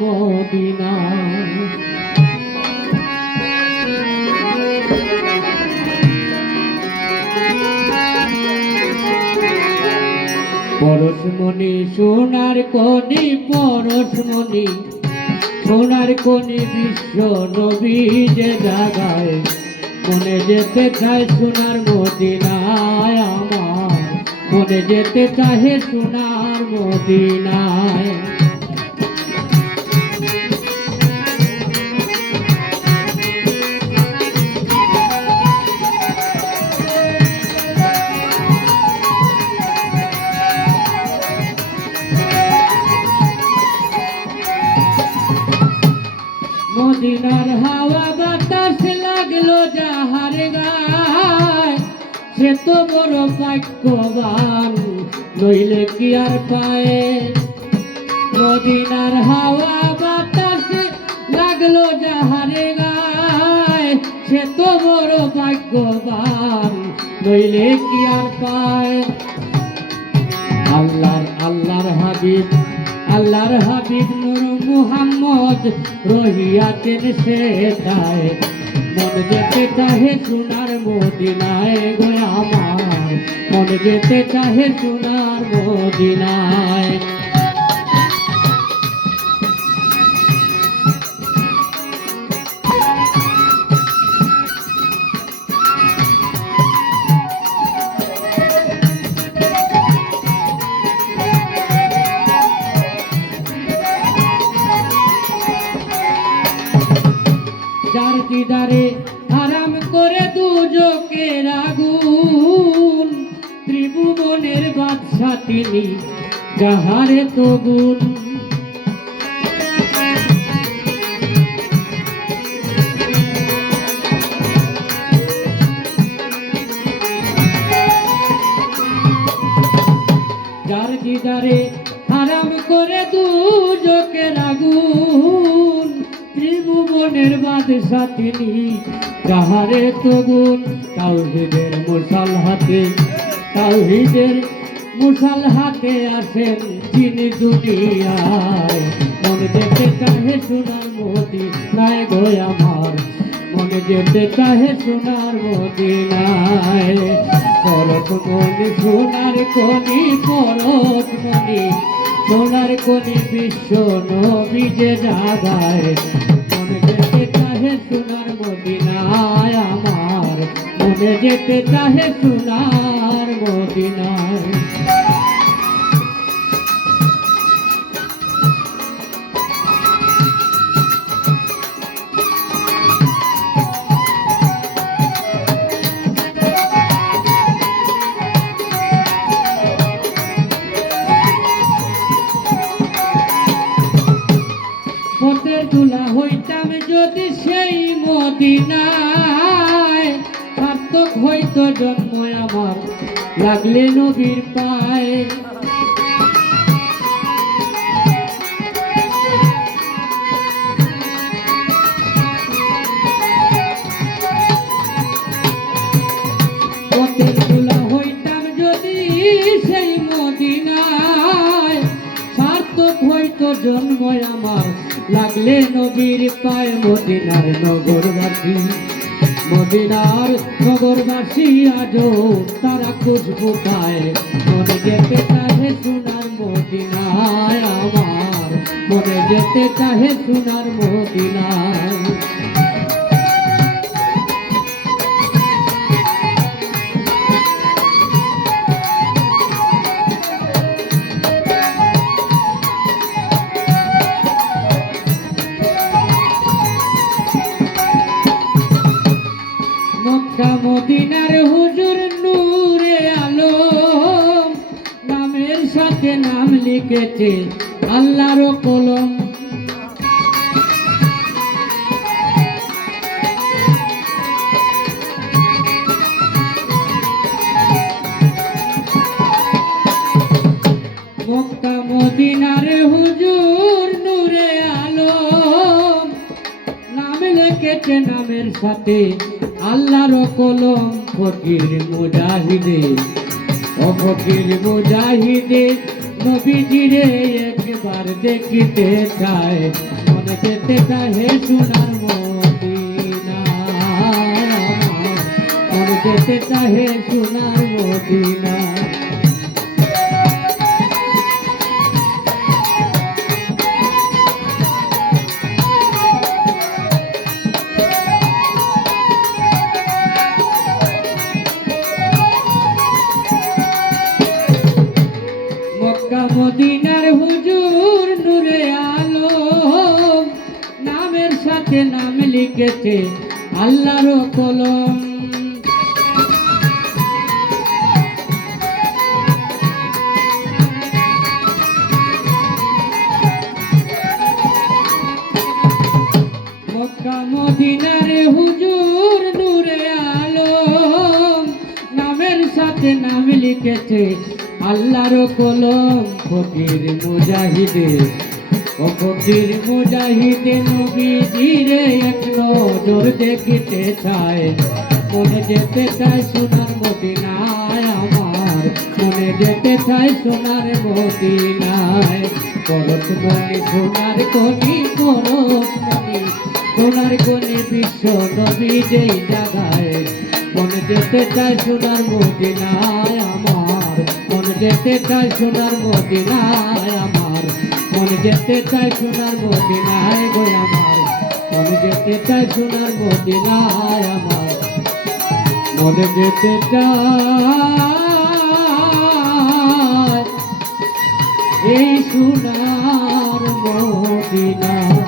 Medina. পরশমণি সোনার কণি, পরশমণি সোনার কণি, বিশ্ব নবী যে জাগায় মনে যেতে চায় সোনার মদিনায়। আমার মনে যেতে চাহে সোনার মদিনায়। মদিনার হাওয়া বাতাস লাগলো যাহার গায়, সে তো বড় ভাগ্যবান, নইলে কি আর পায়। মদিনার হাওয়া বাতাস লাগলো যাহার গায়, সে তো বড় ভাগ্যবান, নইলে কি আর পায়। আল্লাহর হাবিব, আল্লাহর হাবিব নূর মুহাম্মদ রহিয়াছেন সেটায়, মন যেতে চাহে সোনার মদিনায় গো আমার, মন যেতে চাহে সোনার মদিনায়। যার দিদারে হারাম করে দুজকের আগুন, ত্রিভুবনের বাদশা তিনি, যাহারে তো গুণ। যার দিদারে হারাম করে দুজকের আগুন, ত্রিভুবনের বাদশা তিনি, যাহারে তো গুণ। তাওহীদের মুসাল হাতে, তাওহীদের মুসাল হাতে আসেন যিনি দুনিয়ায়, মনে যেতে চাহে সোনার মদিনায় গো আমার, মনে যেতে চাহে সোনার মদিনায়। পরশমণি সোনার কণি, পরশমণি সোনার কণি, বিশ্ব নবী যে জাগায় মনে যেতে চাহে সোনার মদিনায়। আমার মনে যেতে চাহে সোনার মদিনায়। পথের দুলা হইতাম যদি সেই মদিনায়, সার্থক হইতো জন্ম আমার লাগলে নবীর পায়। পথের দুলা হইতাম যদি সেই মদিনায়, সার্থক হইতো জন্ম আমার লাগলে নবীর পায়। মদিনার নগরবাসী, মদিনার নগরবাসী আজও তারা খুশবু পায়, মনে যেতে চাহে সোনার মদিনায়। আমার মনে যেতে চাহে সোনার মদিনায়। মক্কা মদিনার হুজুর নূরে আলম, নামের সাথে নাম লিখেছে আল্লাহর কলম। মক্কা মদিনার হুজুর নূরে আলম, নাম লিখেছে নামের সাথে আল্লাহর কলম। ফকির মুজাহিদে, ও ফকির মুজাহিদে, নবীজিরে একবার একবার দেখিতে চায়, মনে যেতে চায় হে সোনার মদিনা, মনে যেতে চায় হে সোনার মদিনা। মক্কা মদিনার হুজুর নূরে আলম, নামের সাথে নাম লিখেছে আল্লাহর কলম। মক্কা মদিনার হুজুর নূরে আলম, নামের সাথে নাম লিখেছে আল্লাহর কলম। ফকির মুজাহিদে, ও ফকির মুজাহিদে নবীজিরে এক নজর দেখিতে চায়, মনে যেতে চায় সোনার মদিনায় আমার, মনে যেতে চায় সোনার মদিনায়। পরশমণি সোনার কণি, পরশমণি সোনার কণি বিশ্ব নবী যেই জাগায়, মনে যেতে চায় সোনার মদিনায় আমার, মনে যেতে চায় সোনার মদিনায় আমার, মনে যেতে চায় সোনার মদিনায় গো আমার, মনে যেতে চায় সোনার মদিনায় আমার, মনে যেতে চায় এই সোনার মদিনায়।